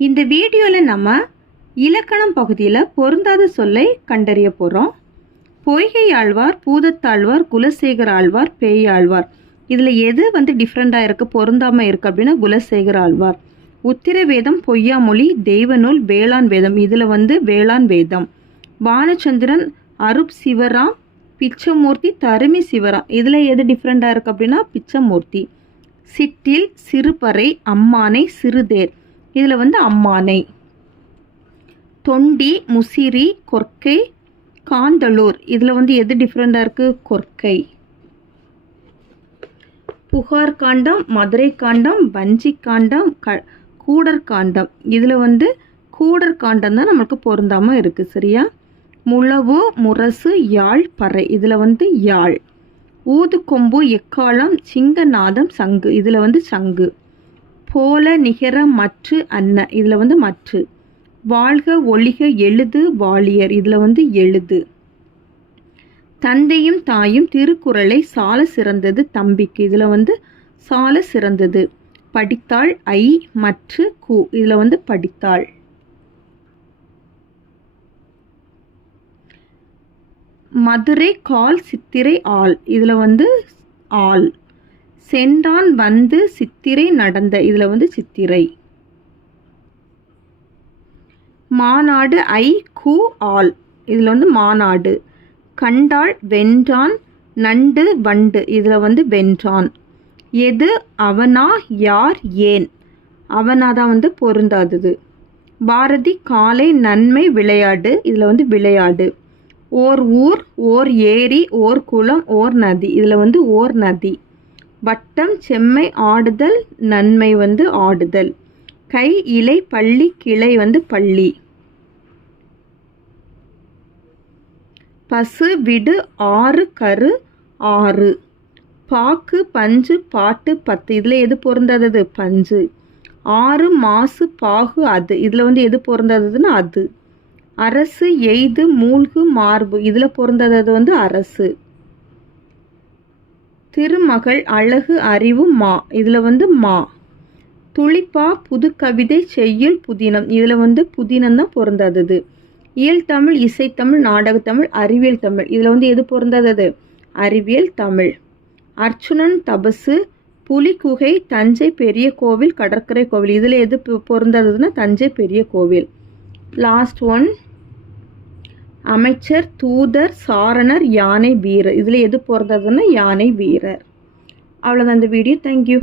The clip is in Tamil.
இந்த வீடியோவில் நம்ம இலக்கணம் பகுதியில் பொருந்தாத சொல்லை கண்டறிய போகிறோம் பொய்கை ஆழ்வார் பூதத்தாழ்வார் குலசேகர ஆழ்வார் பேய் ஆழ்வார். இதில் எது வந்து டிஃப்ரெண்ட்டாக இருக்குது பொருந்தாமல் இருக்குது அப்படின்னா குலசேகர ஆழ்வார். உத்திரவேதம் பொய்யாமொழி தெய்வநூல் வேளாண் வேதம். இதில் வந்து வேளாண் வேதம். பாலச்சந்திரன் அருப் சிவராம் பிச்சமூர்த்தி தருமி சிவராம் இதில் எது டிஃப்ரெண்ட்டாக இருக்குது அப்படின்னா பிச்சமூர்த்தி. சிட்டில் சிறுபறை அம்மானை சிறுதேர். இதில் வந்து அம்மானை. தொண்டி முசிறி கொர்க்கை காந்தளூர் இதில் வந்து எது டிஃப்ரெண்ட்டாக இருக்குது கொர்க்கை புகார் காண்டம் மதுரை காண்டம் வஞ்சி காண்டம் க கூடர் காண்டம். இதில் வந்து கூடர் காண்டம் தான் நம்மளுக்கு பொருந்தாமல் இருக்குது சரியா? முழவு முரசு யாழ் பறை. இதில் வந்து யாழ். ஊதுகொம்பு எக்காலம் சிங்கநாதம் சங்கு. இதில் வந்து சங்கு. போல நிகர மற்று அன்ன. இதில் வந்து மற்று. வாழ்க ஒளிக எழுது வாலியர். இதில் வந்து எழுது. தந்தையும் தாயும் திருக்குறளை சால சிறந்தது தம்பிக்கு. இதில் வந்து சால சிறந்தது. படித்தாள் ஐ மற்று கு. இதில் வந்து படித்தாள். மதுரை கால் சித்திரை ஆள். இதில் வந்து ஆள். சென்றான் வந்து சித்திரை நடந்த இதில் வந்து சித்திரை. மாநாடு ஐ கு ஆல் இதில் வந்து மாநாடு. கண்டாள் வென்றான் நண்டு வண்டு. இதில் வந்து வென்றான். எது அவனா யார் ஏன்? அவனா தான் வந்து பொருந்தாதது. பாரதி காலை நன்மை விளையாடு. இதில் வந்து விளையாடு. ஓர் ஊர் ஓர் ஏரி ஓர் குளம் ஓர் நதி. இதில் வந்து ஓர் நதி. வட்டம் செம்மை ஆடுதல் நன்மை வந்து ஆடுதல். கை இலை பள்ளி கிளை வந்து பள்ளி. பசு விடு ஆறு கரு ஆறு. பாக்கு பஞ்சு பாட்டு பத்து. இதில் எது பொருந்தது பஞ்சு. ஆறு மாசு பாகு அது. இதில் வந்து எது பொருந்தாததுன்னா அது. அரசு எய்து மூழ்கு மார்பு. இதில் பொருந்தது வந்து அரசு. திருமகள் அழகு அறிவு மா. இதில் வந்து மா. துளிப்பா புது கவிதை செய்யுள் புதினம். இதில் வந்து புதினம் தான் பொருந்தாதது இயல் தமிழ் இசைத்தமிழ் நாடகத்தமிழ் அறிவியல் தமிழ். இதில் வந்து எது பொருந்தாதது அறிவியல் தமிழ். அர்ச்சுனன் தபசு புலிக்குகை தஞ்சை பெரிய கோவில் கடற்கரை கோவில். இதில் எது பொ- பொருந்தாததுன்னா தஞ்சை பெரிய கோவில். லாஸ்ட் ஒன் அமைச்சர் தூதர் சாரணர் யானை வீரர். இதில் எது பிறந்ததுன்னா யானை வீரர். அவ்வளோதான் இந்த வீடியோ தேங்க்யூ